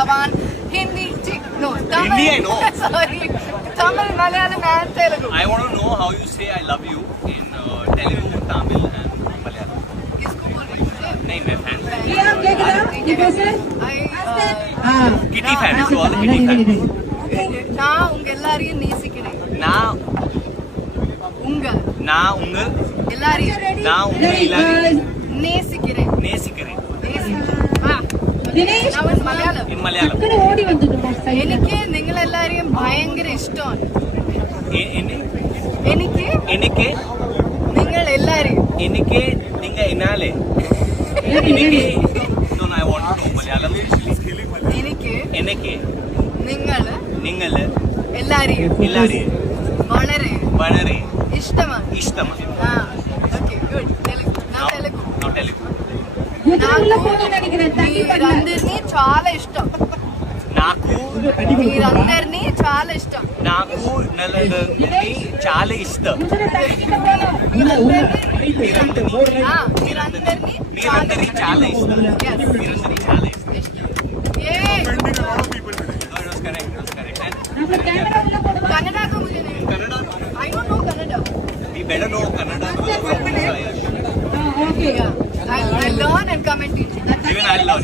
Jawan, Hindi, no, Tamil. Hindi, I know. Sorry, Tamil, Malayalam, and Telugu. I want to know how you say I love you in Telugu, Tamil and Malayalam. किसको बोल रही हो? नहीं मैं fan kitty fan to all kitty fan நான் உங்க எல்லாரையும் நேசிக்கிறேன். நான் உங்க எல்லாரையும் நேசிக்கிறேன். நேசிக்கிறேன் മലയാളം in Malayalam എനിക്ക് നിങ്ങളെല്ലാരെയും ഭയങ്കര ഇഷ്ടമാണ്. എനിക്ക് എനിക്ക് നിങ്ങൾ എല്ലാരെയും എനിക്ക് നിങ്ങൾ എന്നാലേ എനിക്ക് no I want to know Malayalam എനിക്ക് എനിക്ക് നിങ്ങൾ എല്ലാരെയും വളരെ വളരെ ఇష్టമാണ്. Okay good. Telugu not Telugu మీరందరినీ చాలా ఇష్టం. మీరందరినీ చాలా ఇష్టం. నాకు నలుగురిని చాలా ఇష్టం మీరందరినీ చాలా ఇష్టం మీరందరినీ చాలా ఇష్టం कन्नड़ा को मुझे नहीं I don't know Kannada. We better know Kannada. Okay. I'll learn and come and teach you. Even I'll learn.